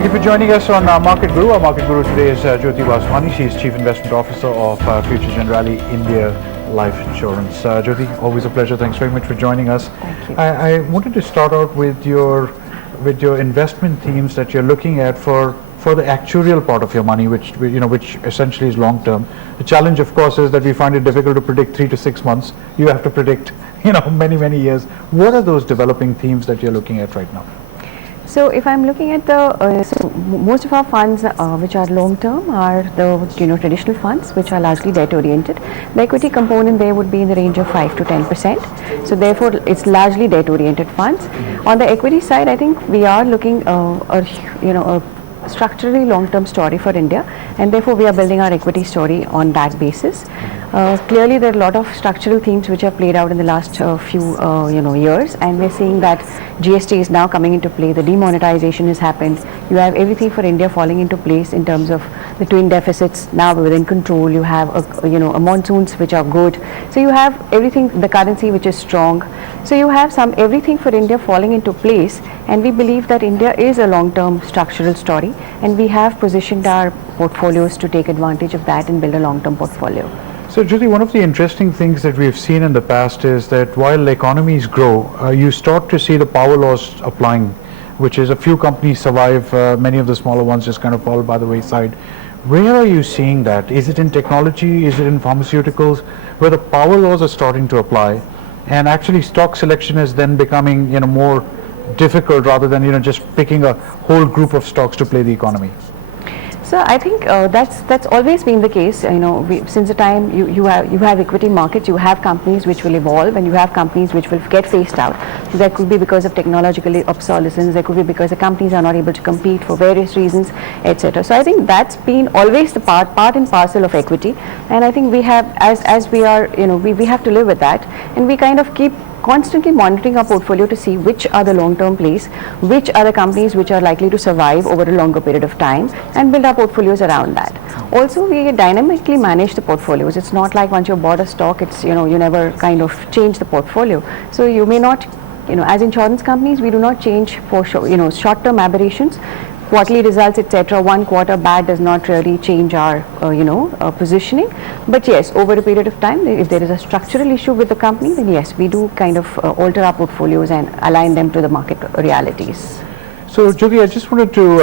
Thank you for joining us on Market Guru. Our Market Guru today is Jyoti Vaswani. She is Chief Investment Officer of Future Generali India Life Insurance. Jyoti, always a pleasure. Thanks very much for joining us. Thank you. I wanted to start out with your investment themes that you're looking at for the actuarial part of your money, which essentially is long term. The challenge, of course, is that we find it difficult to predict 3 to 6 months. You have to predict, many years. What are those developing themes that you're looking at right now? So if I'm looking at most of our funds which are long term are the traditional funds which are largely debt oriented. The equity component there would be in the range of 5 to 10%. So therefore it's largely debt oriented funds. On the equity side, I think we are looking a structurally long term story for India, and therefore we are building our equity story on that basis. Clearly there are a lot of structural themes which have played out in the last few years, and we're seeing that GST is now coming into play. The demonetization has happened. You have everything for India falling into place in terms of the twin deficits now within control. You have a monsoons which are good. So you have everything, the currency which is strong. So you have everything for India falling into place, and we believe that India is a long-term structural story, and we have positioned our portfolios to take advantage of that and build a long-term portfolio. So, Jyoti, one of the interesting things that we've seen in the past is that while economies grow, you start to see the power laws applying, which is a few companies survive, many of the smaller ones just kind of fall by the wayside. Where are you seeing that? Is it in technology? Is it in pharmaceuticals? Where the power laws are starting to apply, and actually stock selection is then becoming more difficult rather than just picking a whole group of stocks to play the economy. So I think that's always been the case. Since the time you have equity markets, you have companies which will evolve, and you have companies which will get phased out. So that could be because of technological obsolescence. There could be because the companies are not able to compete for various reasons, etc. So I think that's been always the part and parcel of equity. And I think we have, as we are, we have to live with that, and we kind of keep constantly monitoring our portfolio to see which are the long-term plays, which are the companies which are likely to survive over a longer period of time, and build our portfolios around that. Also, we dynamically manage the portfolios. It's not like once you've bought a stock, it's you never kind of change the portfolio. So you may not, as insurance companies, we do not change for short-term aberrations. Quarterly results, etc. One quarter bad does not really change our positioning. But yes, over a period of time, if there is a structural issue with the company, then yes, we do kind of alter our portfolios and align them to the market realities. So, Jyoti, I just wanted to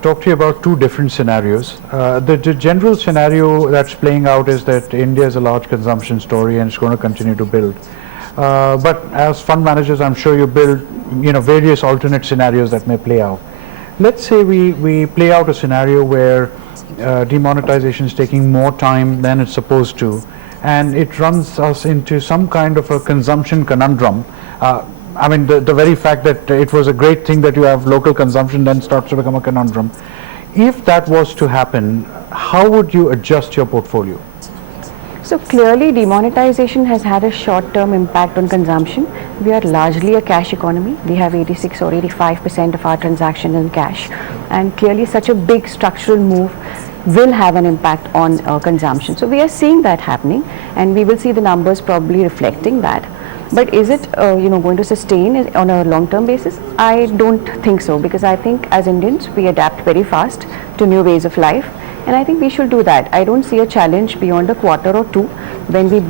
talk to you about two different scenarios. The general scenario that's playing out is that India is a large consumption story and it's going to continue to build. But as fund managers, I'm sure you build various alternate scenarios that may play out. Let's say we play out a scenario where demonetization is taking more time than it's supposed to, and it runs us into some kind of a consumption conundrum. I mean, the very fact that it was a great thing that you have local consumption then starts to become a conundrum. If that was to happen, how would you adjust your portfolio? So clearly demonetization has had a short-term impact on consumption. We are largely a cash economy. We have 86 or 85% of our transactions in cash, and clearly such a big structural move will have an impact on consumption. So we are seeing that happening, and we will see the numbers probably reflecting that. But is it going to sustain on a long-term basis? I don't think so, because I think as Indians we adapt very fast to new ways of life. And I think we should do that. I don't see a challenge beyond a quarter or two when we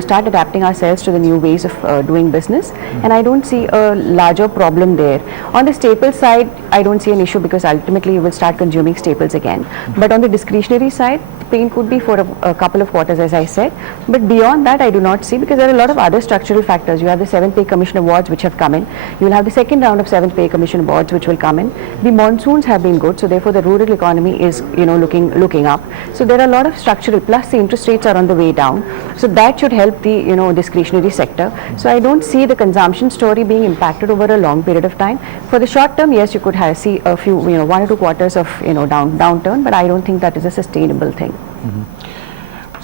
start adapting ourselves to the new ways of doing business. And I don't see a larger problem there. On the staples side, I don't see an issue, because ultimately you will start consuming staples again. But on the discretionary side, pain could be for a couple of quarters, as I said. But beyond that, I do not see, because there are a lot of other structural factors. You have the 7th Pay Commission awards which have come in. You will have the second round of 7th Pay Commission awards which will come in. The monsoons have been good, so therefore the rural economy is looking up. So there are a lot of structural, plus the interest rates are on the way down. So that should help the discretionary sector. So I don't see the consumption story being impacted over a long period of time. For the short term, yes, you could see a few 1 or 2 quarters of downturn, but I don't think that is a sustainable thing. Mm-hmm.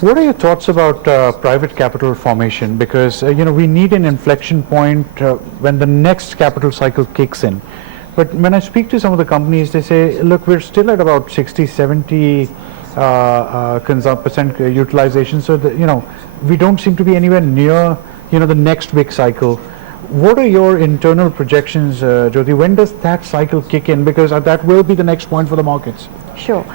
What are your thoughts about private capital formation? Because we need an inflection point when the next capital cycle kicks in. But when I speak to some of the companies, they say, look, we're still at about 60-70% utilization. So we don't seem to be anywhere near the next big cycle. What are your internal projections, Jyoti? When does that cycle kick in? Because that will be the next point for the markets. Sure.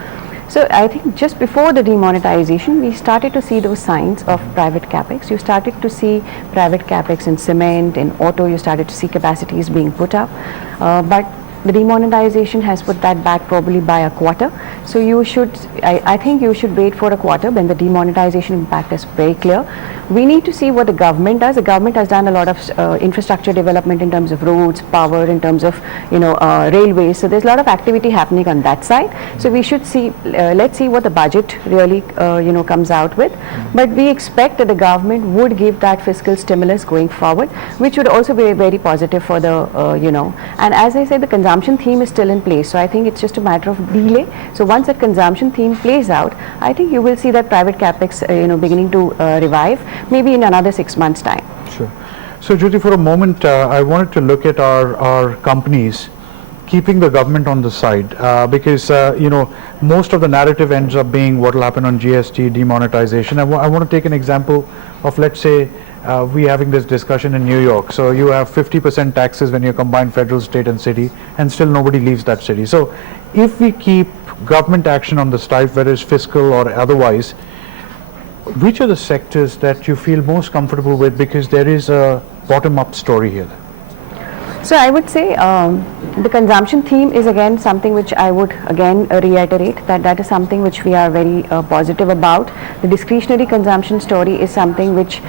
So I think just before the demonetization, we started to see those signs of private capex. You started to see private capex in cement, in auto. You started to see capacities being put up, but the demonetization has put that back probably by a quarter. So you should, I think you should wait for a quarter when the demonetization impact is very clear. We need to see what the government does. The government has done a lot of infrastructure development in terms of roads, power, in terms of railways. So there's a lot of activity happening on that side. So we should see. Let's see what the budget really comes out with. But we expect that the government would give that fiscal stimulus going forward, which would also be very positive for the And as I said, the consumption theme is still in place. So I think it's just a matter of delay. So once that consumption theme plays out, I think you will see that private capex beginning to revive. Maybe in another 6 months' time. Sure. So, Jyoti, for a moment, I wanted to look at our companies keeping the government on the side, because most of the narrative ends up being what will happen on GST demonetization. I want to take an example of, let's say, we having this discussion in New York. So you have 50% taxes when you combine federal, state, and city, and still nobody leaves that city. So, if we keep government action on the side, whether it's fiscal or otherwise, which are the sectors that you feel most comfortable with, because there is a bottom-up story here? So I would say the consumption theme is again something which I would again reiterate that is something which we are very positive about. The discretionary consumption story is something which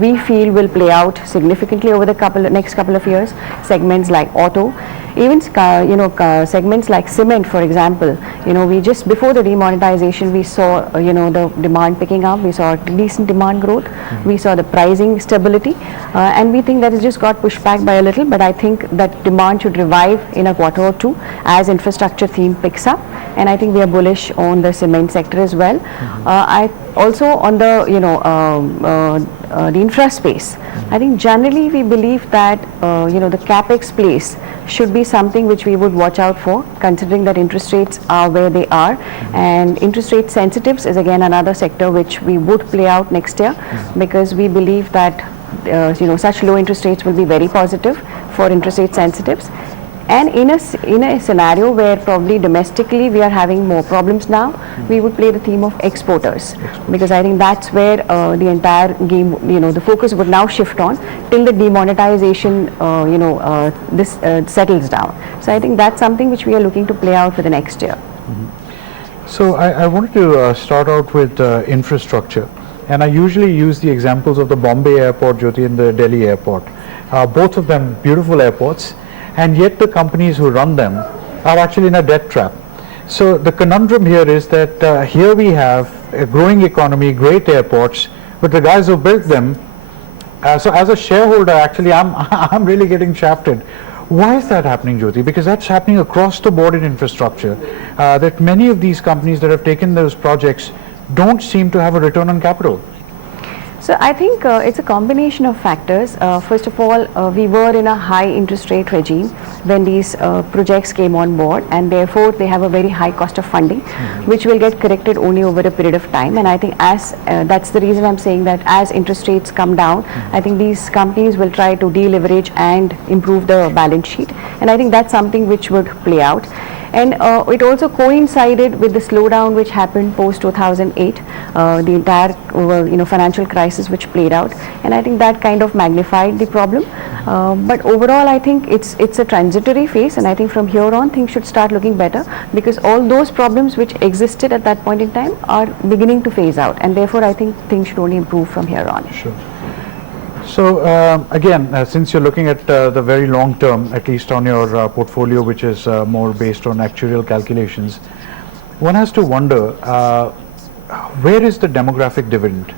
we feel will play out significantly over the next couple of years. Segments like auto, even segments like cement, for example. We just before the demonetization, we saw the demand picking up. We saw decent demand growth. We saw the pricing stability, and we think that it just got pushed back by a little. But I think that demand should revive in a quarter or two as infrastructure theme picks up. And I think we are bullish on the cement sector as well. I also on the the infra space. I think generally we believe that the capex place should be something which we would watch out for, considering that interest rates are where they are, and interest rate sensitives is again another sector which we would play out next year, because we believe that such low interest rates will be very positive for interest rate sensitives. And in a scenario where probably domestically we are having more problems now, we would play the theme of exporters, because I think that's where the entire game, the focus would now shift on till the demonetization, this settles down. So I think that's something which we are looking to play out for the next year. So I wanted to start out with infrastructure, and I usually use the examples of the Bombay airport, Jyoti, and the Delhi airport. Both of them beautiful airports. And yet the companies who run them are actually in a debt trap. So the conundrum here is that here we have a growing economy, great airports, but the guys who built them, so as a shareholder actually I'm really getting shafted. Why is that happening, Jyoti? Because that's happening across the board in infrastructure, that many of these companies that have taken those projects don't seem to have a return on capital. So I think it's a combination of factors. First of all, we were in a high interest rate regime when these projects came on board, and therefore they have a very high cost of funding, which will get corrected only over a period of time. And I think as that's the reason I'm saying that as interest rates come down, I think these companies will try to deleverage and improve the balance sheet. And I think that's something which would play out. And it also coincided with the slowdown which happened post 2008, the entire financial crisis which played out, and I think that kind of magnified the problem. But overall, I think it's a transitory phase, and I think from here on things should start looking better, because all those problems which existed at that point in time are beginning to phase out, and therefore I think things should only improve from here on. Sure. So again, since you're looking at the very long term, at least on your portfolio, which is more based on actuarial calculations, one has to wonder, where is the demographic dividend?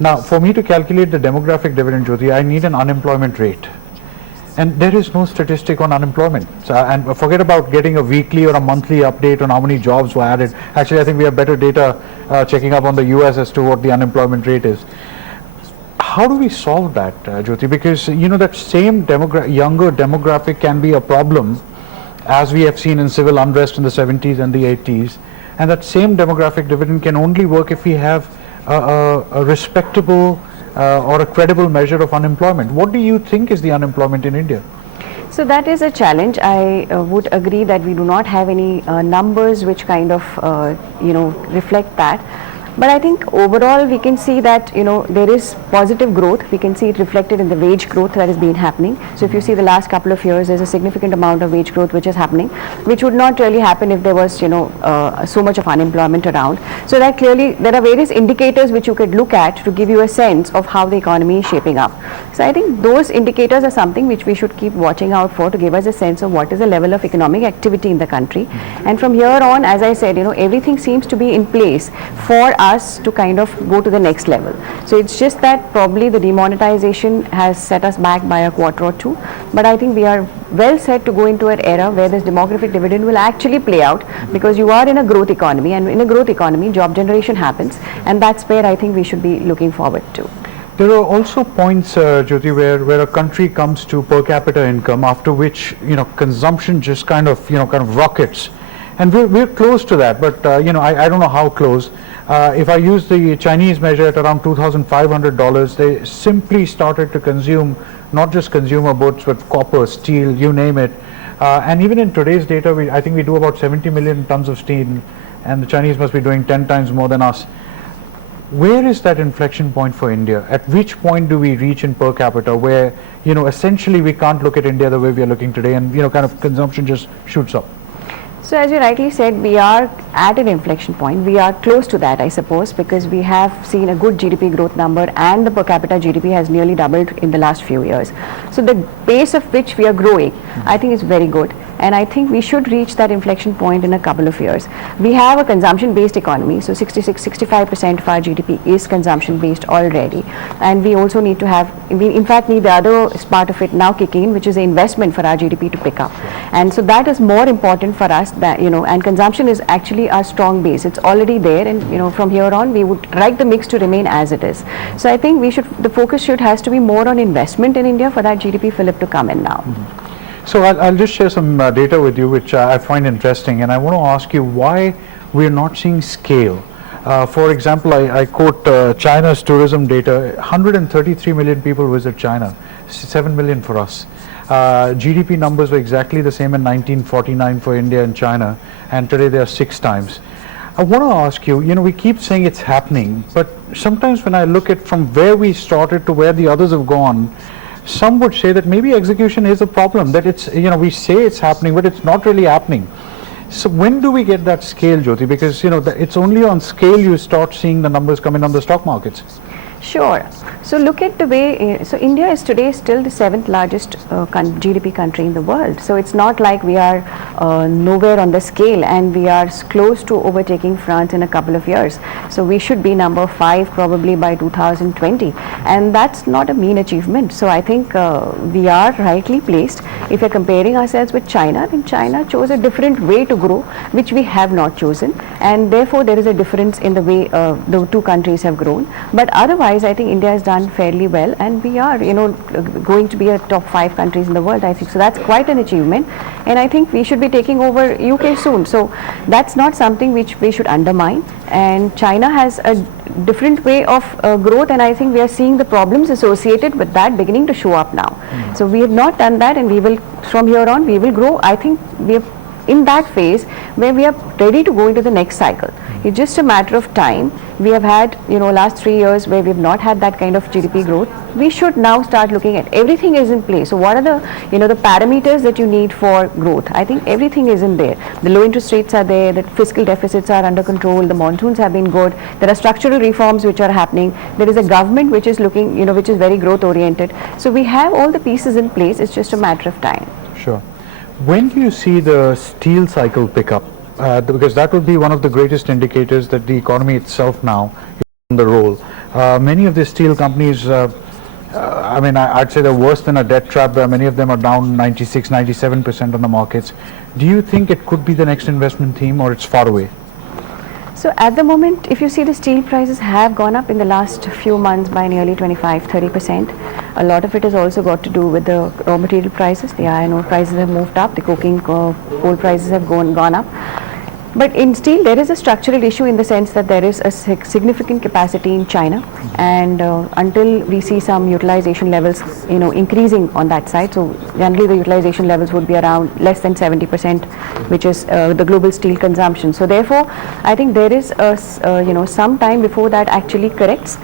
Now, for me to calculate the demographic dividend, Jyoti, I need an unemployment rate. And there is no statistic on unemployment. So, and forget about getting a weekly or a monthly update on how many jobs were added. Actually, I think we have better data checking up on the US as to what the unemployment rate is. How do we solve that, Jyoti? Because that same younger demographic can be a problem, as we have seen in civil unrest in the 70s and the 80s, and that same demographic dividend can only work if we have a respectable or a credible measure of unemployment. What do you think is the unemployment in India? So that is a challenge. I would agree that we do not have any numbers which kind of reflect that. But I think overall we can see that there is positive growth. We can see it reflected in the wage growth that has been happening. So if you see the last couple of years, there's a significant amount of wage growth which is happening, which would not really happen if there was so much of unemployment around. So that clearly there are various indicators which you could look at to give you a sense of how the economy is shaping up. So I think those indicators are something which we should keep watching out for to give us a sense of what is the level of economic activity in the country. And from here on, as I said, everything seems to be in place for us to kind of go to the next level. So it's just that probably the demonetization has set us back by a quarter or two, but I think we are well set to go into an era where this demographic dividend will actually play out, because you are in a growth economy, and in a growth economy job generation happens, and that's where I think we should be looking forward to. There are also points, Jyoti, where a country comes to per capita income, after which consumption just kind of rockets, and we're close to that. But I don't know how close. If I use the Chinese measure at around $2,500, they simply started to consume not just consumer goods, but copper, steel, you name it. And even in today's data, I think we do about 70 million tons of steel, and the Chinese must be doing 10 times more than us. Where is that inflection point for India? At which point do we reach in per capita where, essentially we can't look at India the way we are looking today, and, kind of consumption just shoots up? So as you rightly said, we are at an inflection point. We are close to that, I suppose, because we have seen a good GDP growth number, and the per capita GDP has nearly doubled in the last few years. So the pace of which we are growing, I think is very good. And I think we should reach that inflection point in a couple of years. We have a consumption-based economy, so 65% of our GDP is consumption-based already. And we also need to have, we in fact need the other part of it now kicking in, which is the investment for our GDP to pick up. And so that is more important for us, that, and consumption is actually our strong base. It's already there, and from here on we would like the mix to remain as it is. So I think the focus has to be more on investment in India for that GDP fillip to come in now. Mm-hmm. So I'll just share some data with you, which I find interesting, and I want to ask you why we're not seeing scale. For example, I quote China's tourism data. 133 million people visit China, 7 million for us. GDP numbers were exactly the same in 1949 for India and China, and today they are 6 times. I want to ask you, we keep saying it's happening, but sometimes when I look at from where we started to where the others have gone, some would say that maybe execution is a problem, that it's, we say it's happening, but it's not really happening. So when do we get that scale, Jyoti? Because, it's only on scale you start seeing the numbers come in on the stock markets. Sure. So look at the way, so India is today still the 7th largest GDP country in the world. So it's not like we are nowhere on the scale, and we are close to overtaking France in a couple of years. So we should be number 5 probably by 2020. And that's not a mean achievement. So I think we are rightly placed. If you're comparing ourselves with China, then China chose a different way to grow, which we have not chosen. And therefore there is a difference in the way the two countries have grown. But otherwise, I think India has done fairly well, and we are, going to be a top 5 countries in the world, I think. So that's quite an achievement, and I think we should be taking over UK soon. So that's not something which we should undermine. And China has a different way of growth, and I think we are seeing the problems associated with that beginning to show up now. So we have not done that, and we will, from here on, we will grow. I think we are in that phase where we are ready to go into the next cycle. It's just a matter of time. We have had, last 3 years where we have not had that kind of GDP growth. We should now start looking at everything is in place. So what are the, the parameters that you need for growth? I think everything is in there. The low interest rates are there, the fiscal deficits are under control, the monsoons have been good, there are structural reforms which are happening, there is a government which is looking, which is very growth oriented. So we have all the pieces in place, it's just a matter of time. Sure. When do you see the steel cycle pick up? Because that would be one of the greatest indicators that the economy itself now is on the roll. Many of the steel companies, I'd say they're worse than a debt trap. Many of them are down 96, 97% on the markets. Do you think it could be the next investment theme, or it's far away? So at the moment, if you see, the steel prices have gone up in the last few months by nearly 25-30%. A lot of it has also got to do with the raw material prices. The iron ore prices have moved up, the coking coal prices have gone up. But in steel, there is a structural issue in the sense that there is a significant capacity in China, and until we see some utilization levels, increasing on that side. So generally, the utilization levels would be around less than 70%, which is the global steel consumption. So therefore, I think there is some time before that actually corrects.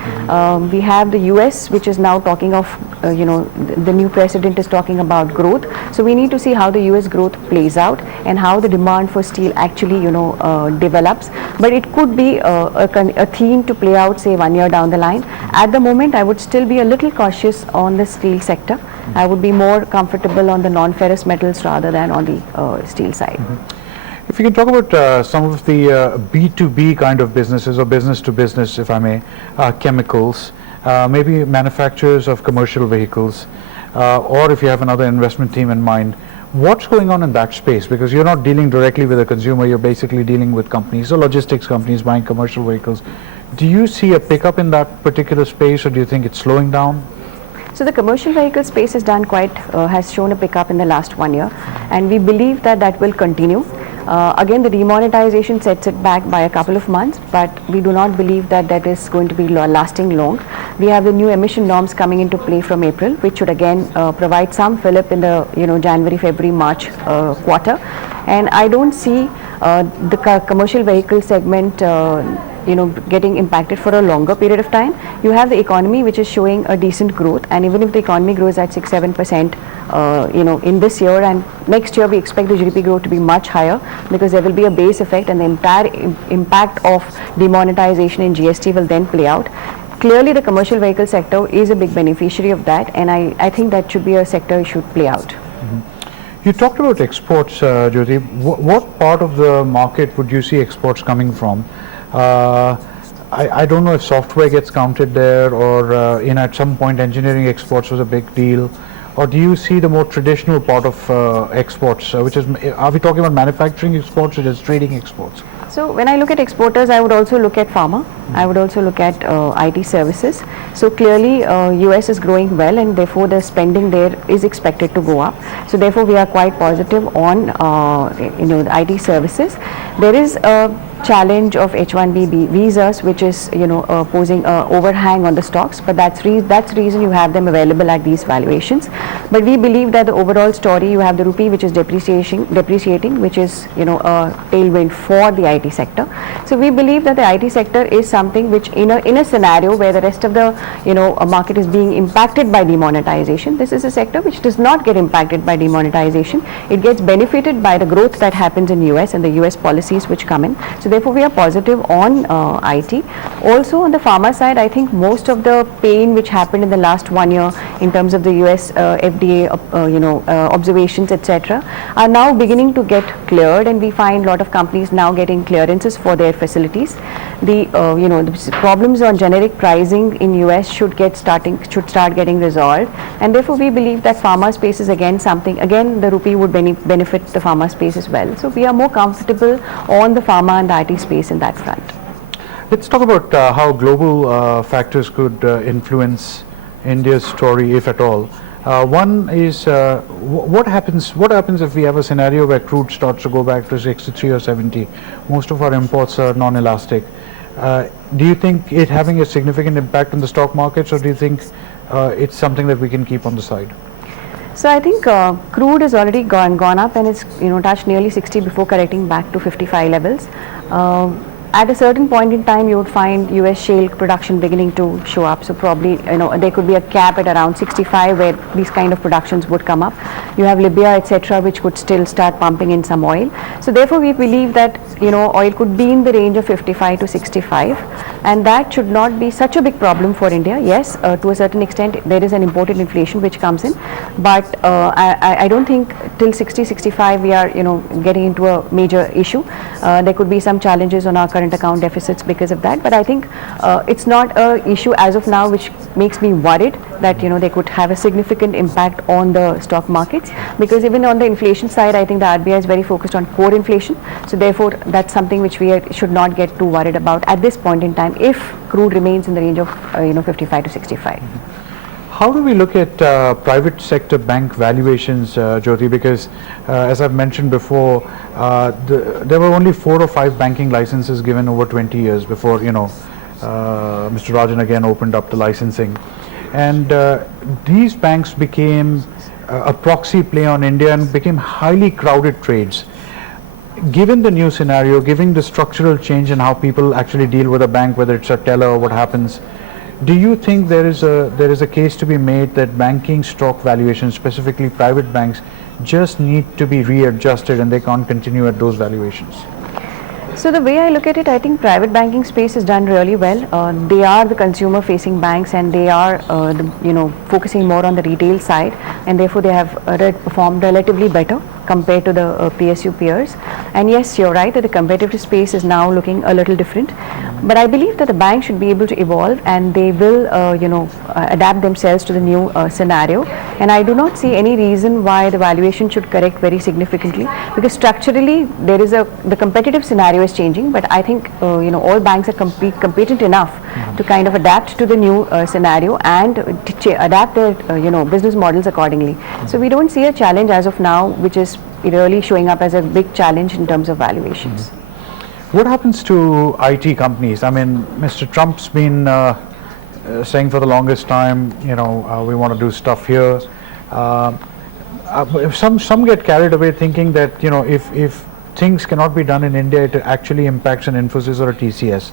We have the US, which is now talking of, the new president is talking about growth. So we need to see how the US growth plays out and how the demand for steel actually, develops. But it could be a theme to play out, say 1 year down the line. At the moment, I would still be a little cautious on the steel sector. I would be more comfortable on the non-ferrous metals rather than on the steel side. If you can talk about some of the B2B kind of businesses, or business to business, if I may, chemicals, maybe manufacturers of commercial vehicles, or if you have another investment team in mind, what's going on in that space? Because you're not dealing directly with a consumer, you're basically dealing with companies or logistics companies buying commercial vehicles. Do you see a pickup in that particular space, or do you think it's slowing down? So the commercial vehicle space has done has shown a pickup in the last 1 year, and we believe that that will continue. Again, the demonetization sets it back by a couple of months, but we do not believe that that is going to be lasting long. We have the new emission norms coming into play from April, which should again provide some fillip in the January, February, March quarter, and I don't see the commercial vehicle segment getting impacted for a longer period of time. You have the economy which is showing a decent growth, and even if the economy grows at 6-7% in this year, and next year we expect the GDP growth to be much higher, because there will be a base effect, and the entire impact of demonetization in GST will then play out. Clearly the commercial vehicle sector is a big beneficiary of that, and I think that should be a sector which should play out. You talked about exports, Jyoti. What part of the market would you see exports coming from? I don't know if software gets counted there, or at some point engineering exports was a big deal, or do you see the more traditional part of exports, which is, are we talking about manufacturing exports or just trading exports? So when I look at exporters, I would also look at pharma. I would also look at IT services. So clearly US is growing well, and therefore the spending there is expected to go up. So therefore we are quite positive on the IT services. There is a challenge of H1B visas, which is posing overhang on the stocks, but that's reason you have them available at these valuations. But we believe that the overall story, you have the rupee which is depreciating, which is a tailwind for the IT sector. So we believe that the IT sector is something which in a scenario where the rest of the market is being impacted by demonetization, this is a sector which does not get impacted by demonetization. It gets benefited by the growth that happens in US and the US policies which come in. So therefore we are positive on IT. Also on the pharma side, I think most of the pain which happened in the last 1 year in terms of the US FDA observations, etc., are now beginning to get cleared, and we find a lot of companies now getting clearances for their facilities. The the problems on generic pricing in US should start getting resolved, and therefore we believe that pharma space is again the rupee would benefit the pharma space as well. So we are more comfortable on the pharma and the IT space in that front. Let's talk about how global factors could influence India's story, if at all. One is what happens if we have a scenario where crude starts to go back to 63 or 70? Most of our imports are non-elastic. Do you think it having a significant impact on the stock markets, or do you think it's something that we can keep on the side? So I think crude has already gone up, and it's touched nearly 60 before correcting back to 55 levels. At a certain point in time, you would find US shale production beginning to show up. So probably there could be a cap at around 65 where these kind of productions would come up. You have Libya, etc., which could still start pumping in some oil. So therefore we believe that oil could be in the range of 55 to 65, and that should not be such a big problem for India. Yes, to a certain extent there is an imported inflation which comes in, but I don't think till 60-65 we are getting into a major issue. There could be some challenges on our current account deficits because of that, but I think it's not a issue as of now which makes me worried that they could have a significant impact on the stock markets, because even on the inflation side, I think the RBI is very focused on core inflation. So therefore that's something which we should not get too worried about at this point in time if crude remains in the range of 55 to 65. How do we look at private sector bank valuations, Jyoti? Because as I've mentioned before, there were only 4 or 5 banking licenses given over 20 years before, Mr. Rajan again opened up the licensing. And these banks became a proxy play on India and became highly crowded trades. Given the new scenario, given the structural change in how people actually deal with a bank, whether it's a teller or what happens, do you think there is a case to be made that banking stock valuations, specifically private banks, just need to be readjusted and they can't continue at those valuations? So the way I look at it, I think private banking space is done really well. They are the consumer-facing banks, and they are, focusing more on the retail side, and therefore they have performed relatively better compared to the PSU peers. And yes, you're right that the competitive space is now looking a little different. But I believe that the bank should be able to evolve, and they will, adapt themselves to the new scenario. And I do not see any reason why the valuation should correct very significantly, because structurally there is the competitive scenario is changing. But I think all banks are competent enough to kind of adapt to the new scenario and adapt their business models accordingly. So we don't see a challenge as of now, which is really showing up as a big challenge in terms of valuations. What happens to IT companies? I mean, Mr. Trump's been saying for the longest time, we want to do stuff here. Some get carried away thinking that if things cannot be done in India, it actually impacts an Infosys or a TCS.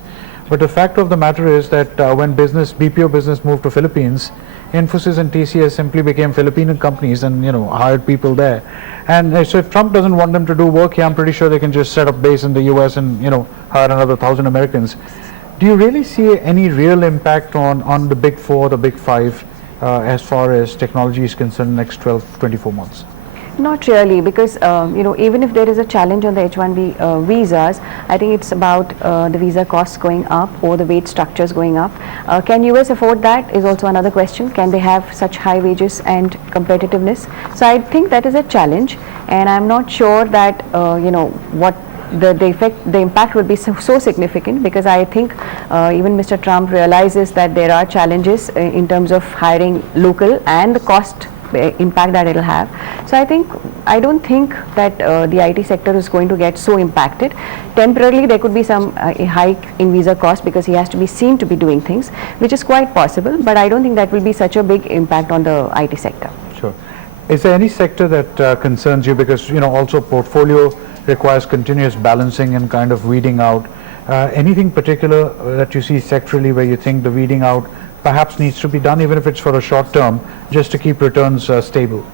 But the fact of the matter is that when BPO business moved to Philippines, Infosys and TCS simply became Filipino companies and hired people there. And so if Trump doesn't want them to do work here, I'm pretty sure they can just set up base in the US and hire another 1,000 Americans. Do you really see any real impact on the big 4, the big 5 as far as technology is concerned next 12, 24 months? Not really, because even if there is a challenge on the H-1B visas, I think it's about the visa costs going up or the wage structures going up. Can US afford that is also another question. Can they have such high wages and competitiveness? So I think that is a challenge, and I'm not sure that what the impact would be so significant, because I think even Mr. Trump realizes that there are challenges in terms of hiring local and the cost impact that it'll have. So I don't think that the IT sector is going to get so impacted. Temporarily there could be some hike in visa cost because he has to be seen to be doing things, which is quite possible, but I don't think that will be such a big impact on the IT sector. Sure. Is there any sector that concerns you, because also portfolio requires continuous balancing and kind of weeding out? Anything particular that you see sectorally where you think the weeding out perhaps needs to be done, even if it's for a short term, just to keep returns stable?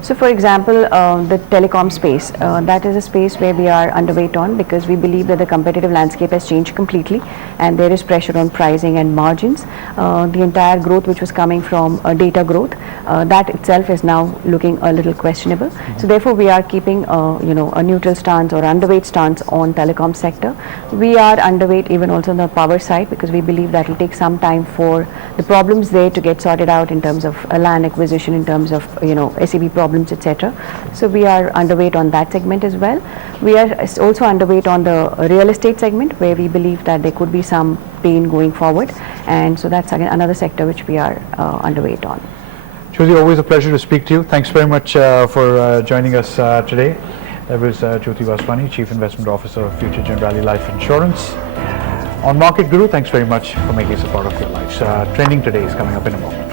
So for example, the telecom space, that is a space where we are underweight on, because we believe that the competitive landscape has changed completely and there is pressure on pricing and margins. The entire growth which was coming from data growth, that itself is now looking a little questionable. So therefore we are keeping a neutral stance or underweight stance on telecom sector. We are underweight even also on the power side, because we believe that will take some time for the problems there to get sorted out in terms of land acquisition, in terms of SEB problems, etc. So we are underweight on that segment as well. We are also underweight on the real estate segment, where we believe that there could be some pain going forward, and so that's again another sector which we are underweight on. Jyoti, always a pleasure to speak to you. Thanks very much for joining us today. That was Jyoti Vaswani, Chief Investment Officer of Future Generali Life Insurance. On Market Guru, thanks very much for making us a part of your lives. Trending today is coming up in a moment.